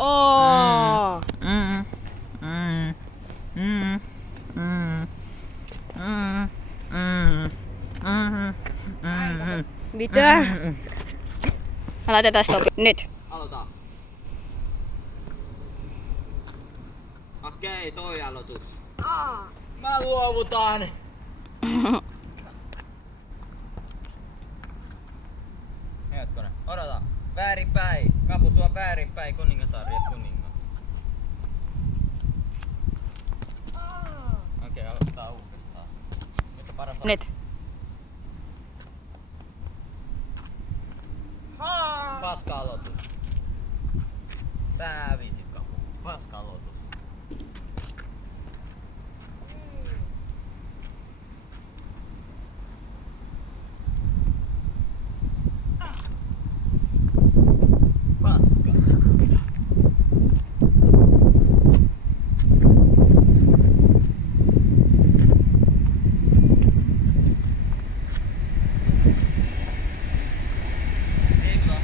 Oh. Mitä? Me laitetaan stoppi. Nyt. Aloita. Okei, toi aloitus. Mä luovutan. Hetkonen, odota. Väärinpäin. Kapu sua väärinpäin. Kuningatar ja kuningas. Okei, aloitetaan uudestaan. Nyt on parantaa. Nyt. Paska aloitus. Sä hävisit, Kapu. Paska aloitus. Paska. Liikuta.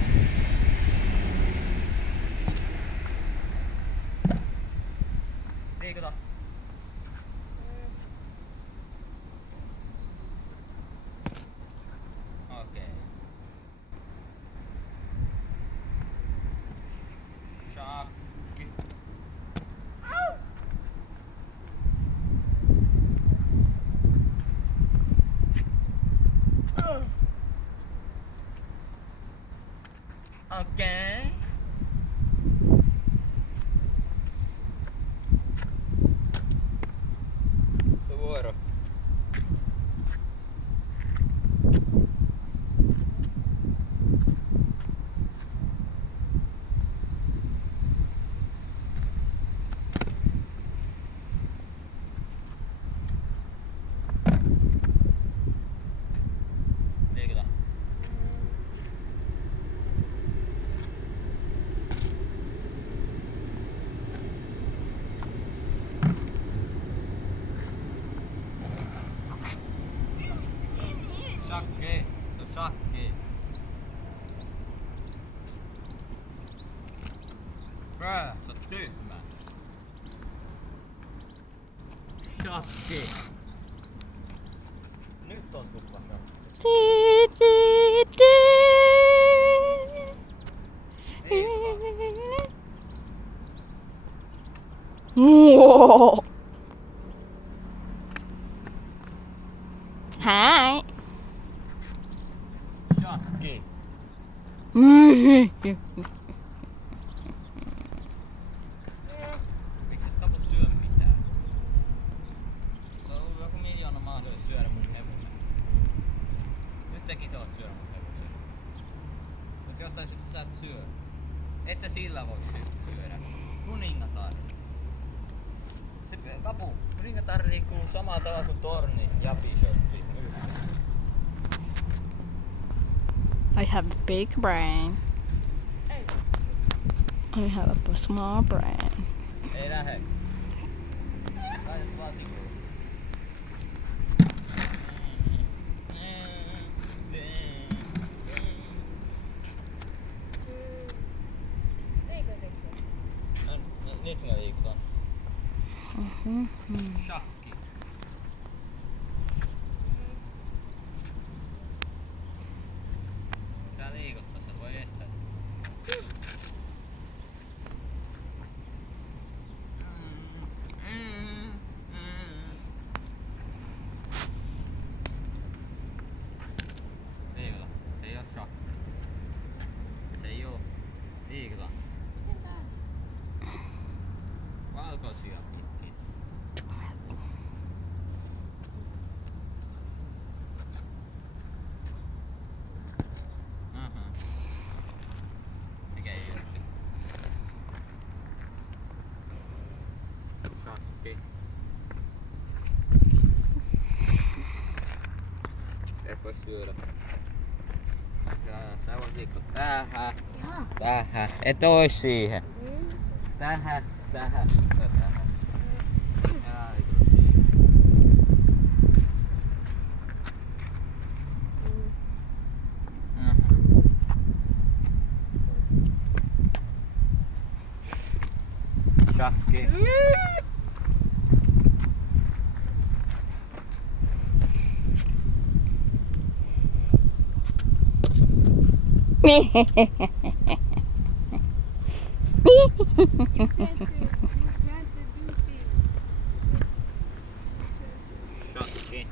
Liikuta. Okei. Shakki. Okei. Se vuoro. Liikuta. Shakki. Se on shakki. Sä oot tyhmä. Shakki. Nyt on tupla shakki. Wow. Hi. Shakki. Miksi et Kapu syö mitään? Se on ollut joku miljoona mahdollisuus syödä mun hevosen. Nytkin sä oot syödä mun hevosen. Mutta jostain sit sä et syö. Et sä sillä voi syödä. Kuningatar. Se Kapu, kuningatar liikkuu samalla tavalla kuin torni ja bishotti yhdessä. I have a big brain. I have a small brain. Ei lähe. Laita se vaan sivuun. Nyt me liikutaan. Shakki. Tää liikuttaa, se voi estää sen. Liikuta. Se ei oo shakki. Se ei oo. Liikuta. Valkoisia pitkin. Mikä ei juttu? Shakki. Et voi syödä. Sä voit liikkua tähän. Tähän. Et ois siihen. Tähän. Tähän. Tähän. Ja liikut siihen. Shakki. Shakki.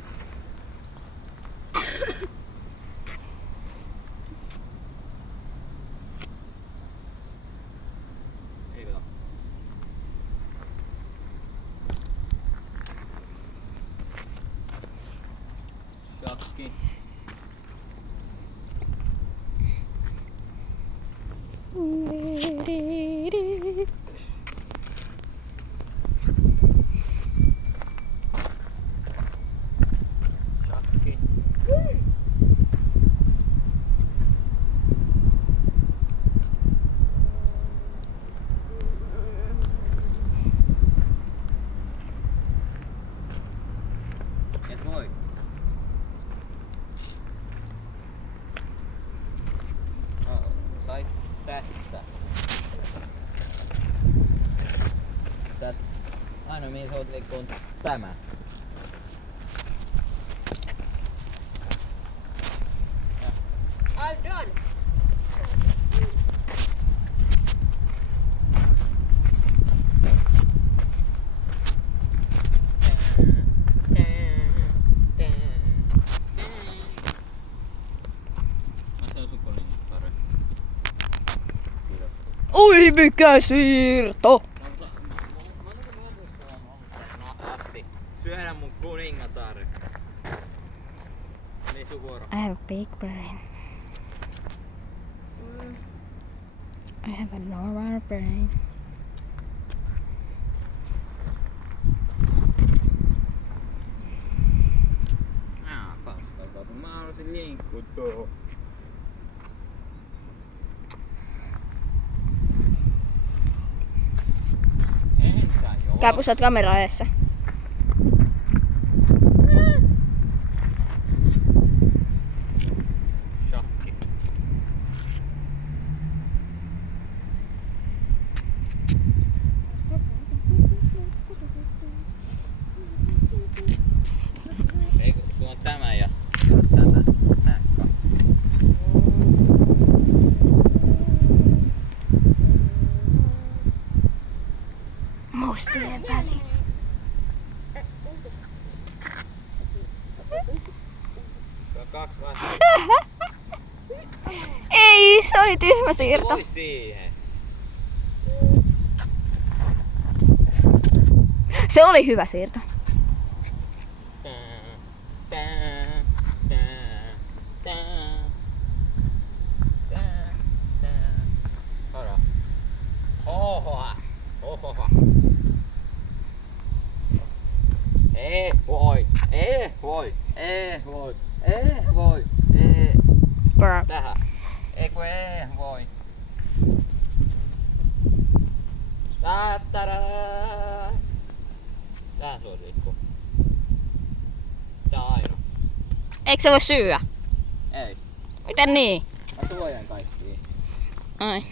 Eikö tää? Shakki. Shakki. Et voi. No, sait tästä. Ainoa mihin sä oot liikku on tämä. All done. Oi mikä siirto! Asti. Syödä mun kuningatar. Niin sun vuoro. I have a big brain. I have a normal brain. Paskalta, mä haluaisin liikkua tuohon. Entä joo? Käpusät kamera eessä. Shakki. Eikö, sulla on tämä ja tämä. Nää kaksi. Mustien väliin. Se on kaksi vasta. Ei, se oli tyhmä siirto. Voi siihen. Se oli hyvä siirto. Ohoa. Ohoa. Ei voi. Ei voi. Ei voi. Ei voi. Ei. Brr. Tähän. Ei kun ei voi. Tattaraa. Tähän se on liikkuu. Tää on ainoa. Eikö se voi syödä? Ei. Miten niin? Mä suojan kaikkiin. Ai.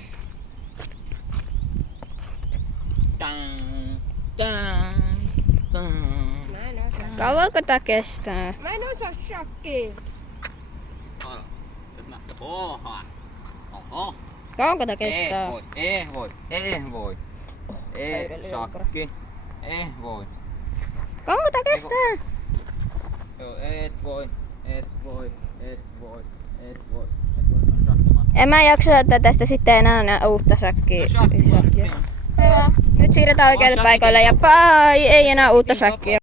Tang. Tang. Tang. Kauanko tää kestää? Mä en osaa shakkiin. Alo. Nyt mä. Oha. Oho. Kauanko tää kestää? Ei voi. Ei voi. Ei voi. Ei Täydellinen shakki. Ei voi. Kauanko tää kestää? Joo, et voi. Et voi. Et voi. Et voi. Et voi. On shakkimaa. En mä jaksa ottaa tästä sitten enää uutta säkkiä. Shakkimaa. Hyvä. Nyt siirretään oikealle paikalle ja bye! Ei enää uutta säkkiä.